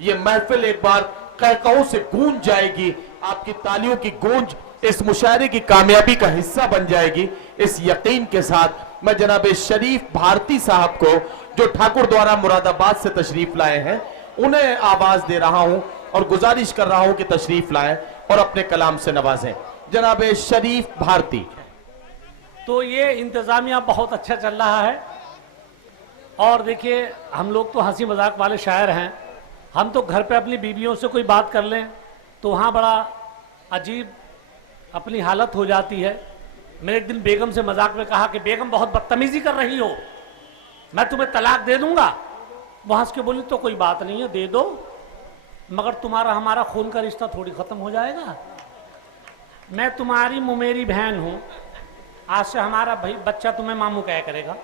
ये महफिल एक बार कहकहों से गूंज जाएगी, आपकी तालियों की गूंज इस मुशायरे की कामयाबी का हिस्सा बन जाएगी। इस यकीन के साथ मैं जनाब शरीफ भारती साहब को, जो ठाकुर द्वारा मुरादाबाद से तशरीफ लाए हैं, उन्हें आवाज दे रहा हूं और गुजारिश कर रहा हूं कि तशरीफ लाएं और अपने कलाम से नवाजें। जनाब शरीफ भारती। तो ये इंतजामिया बहुत अच्छा चल रहा है। और देखिए, हम लोग तो हंसी मजाक वाले शायर हैं। हम तो घर पे अपनी बीवियों से कोई बात कर लें तो वहाँ बड़ा अजीब अपनी हालत हो जाती है। मैंने एक दिन बेगम से मजाक में कहा कि बेगम बहुत बदतमीजी कर रही हो, मैं तुम्हें तलाक दे दूंगा। वो हंस के बोली तो कोई बात नहीं है, दे दो, मगर तुम्हारा हमारा खून का रिश्ता थोड़ी खत्म हो जाएगा। मैं तुम्हारी मुमेरी बहन हूं, आज से हमारा भाई बच्चा तुम्हें मामू क्या करेगा।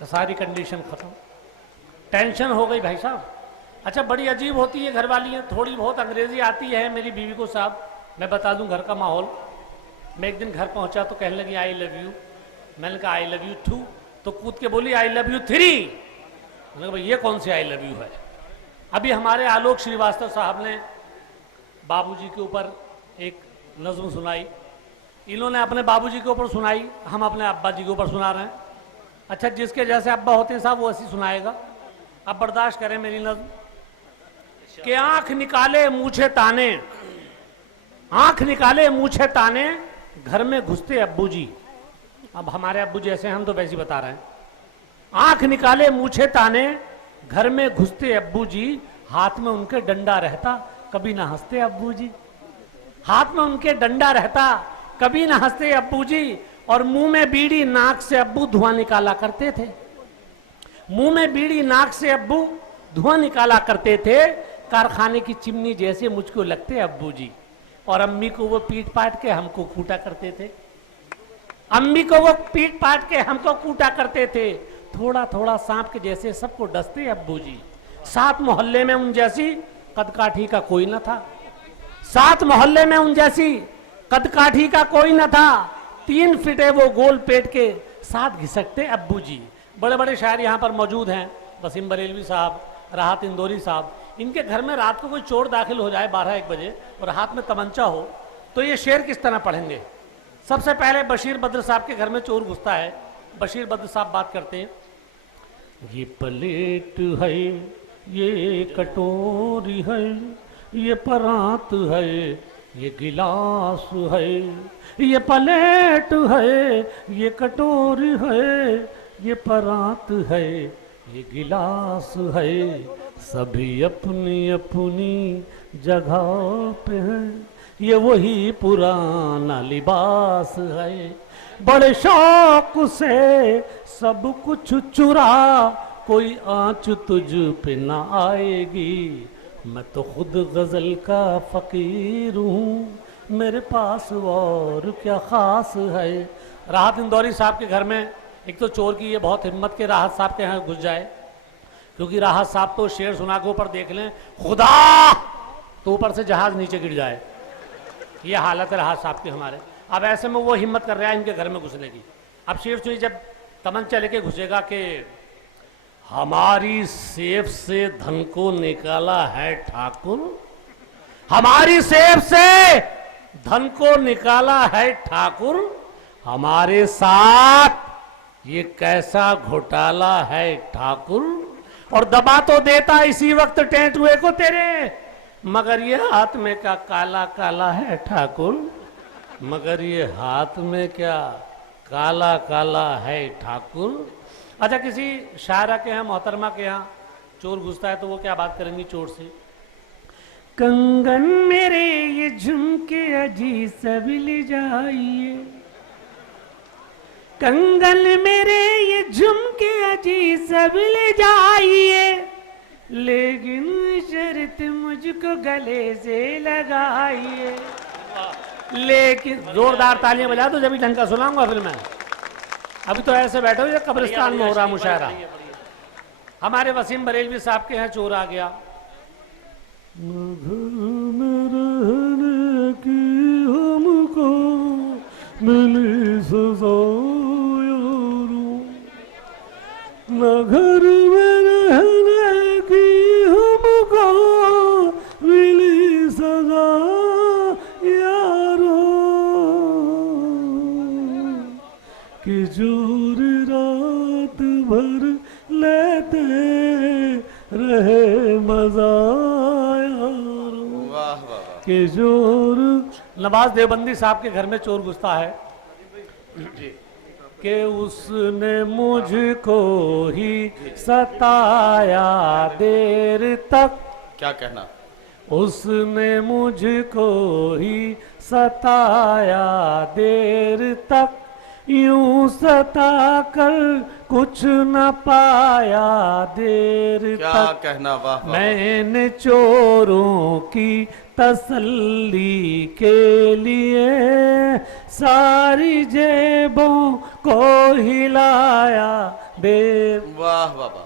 तो सारी कंडीशन खत्म, टेंशन हो गई भाई साहब। अच्छा, बड़ी अजीब होती है घरवाली है, थोड़ी बहुत अंग्रेजी आती है मेरी बीवी को साहब। मैं बता दूं घर का माहौल। मैं एक दिन घर पहुंचा तो कहने लगी आई लव यू। मैंने कहा आई लव यू टू, तो कूद के बोली आई लव यू थ्री। मैंने कहा भाई ये कौन सी आई लव यू है। अभी हमारे आलोक श्रीवास्तव साहब ने बाबूजी के ऊपर एक नज्म सुनाई, इन्होंने अपने बाबूजी के ऊपर सुनाई, हम अपने अब्बा जी के ऊपर सुना रहे हैं। अच्छा, जिसके जैसे अब्बा होते हैं साहब वो ऐसी सुनाएगा। अब बर्दाश्त करें मेरी नज्म। कि आंख निकाले मूछे ताने, आंख निकाले मूछे ताने, घर में घुसते अब्बू जी। अब हमारे अब्बू जैसे हम तो वैसे बता रहे हैं। आंख निकाले मूछे ताने, घर में घुसते अब्बू जी, हाथ में उनके डंडा रहता, कभी ना हंसते अब्बू जी। हाथ में उनके डंडा रहता, कभी ना हंसते अब्बू जी। और मुंह में बीड़ी नाक से अब्बू धुआं निकाला करते थे। मुंह में बीड़ी नाक से अब्बू धुआं निकाला करते थे, कारखाने की चिमनी जैसे मुझको लगते अब्बू जी। और अम्मी को वो पीट पाट के हमको कूटा करते थे। अम्मी को वो पीट पाट के हमको कूटा करते थे। थोड़ा थोड़ा सांप के जैसे सबको डसते अब्बू जी। सात मोहल्ले में उन जैसी कदकाठी का कोई न था। सात मोहल्ले में उन जैसी कदकाठी का कोई न था। 3 फीटे वो गोल पेट के साथ घिसकते अब्बू जी। बड़े बड़े शायर यहाँ पर मौजूद हैं, वसीम बरेलवी साहब, राहत इंदौरी साहब। इनके घर में रात को कोई चोर दाखिल हो जाए 12-1 बजे और हाथ में तमंचा हो तो ये शेर किस तरह पढ़ेंगे। सबसे पहले बशीर बद्र साहब के घर में चोर घुसता है। बशीर बद्र साहब बात करते हैं। ये प्लेट है, ये कटोरी है, ये परात है, ये गिलास है। ये प्लेट है, ये कटोरी है, ये परात है, ये गिलास है। सभी अपनी अपनी जगह पे है, ये वही पुराना लिबास है। बड़े शौक से सब कुछ चुरा, कोई आंच तुझ पे ना आएगी। मैं तो खुद गजल का फकीर हूँ, मेरे पास और क्या खास है। राहत इंदौरी साहब के घर में एक तो चोर की ये बहुत हिम्मत के राहत साहब के यहाँ घुस जाए, क्योंकि राहत साहब तो शेर सुना के ऊपर देख लें खुदा तो ऊपर से जहाज नीचे गिर जाए। ये हालत है राहत साहब की हमारे। अब ऐसे में वो हिम्मत कर रहा है इनके घर में घुसने की। अब शेर सुनी जब तमंचा लेके घुसेगा कि हमारी सेफ से धन को निकाला है ठाकुर, हमारी सेफ से धन को निकाला है ठाकुर, हमारे साथ ये कैसा घोटाला है ठाकुर। और दबा तो देता इसी वक्त टेंटुए को तेरे, मगर ये हाथ में क्या काला काला है ठाकुर, मगर ये हाथ में क्या काला काला है ठाकुर। अच्छा, किसी शायरा के यहाँ, मोहतरमा के यहाँ चोर घुसता है तो वो क्या बात करेंगी चोर से। कंगन मेरे ये झुमके अजी सब ले जाइए, कंगन मेरे ये झुमके अजी सब ले जाइए, लेकिन शर्त मुझको गले से लगाइए। लेकिन जोरदार तालियां बजा दो, जब भी ढंग का सुनाऊंगा फिर मैं। अभी तो ऐसे बैठे हो ये कब्रिस्तान में हो रहा मुशायरा। हमारे वसीम बरेलवी साहब के यहाँ चोर आ गया। हमको मिली सजा न घर में रहने की हमको मजा आया वाह वाह वाह। के जोर। नवाज देवबंदी साहब के घर में चोर घुसता है कि उसने मुझको ही सताया देर तक, क्या कहना। उसने मुझको ही सताया देर तक, यूं सता कर कुछ न पाया देर क्या तक। कहना। वाह वाह। मैंने चोरों की तसल्ली के लिए सारी जेबों को हिलाया देर। वाह वाह वाह।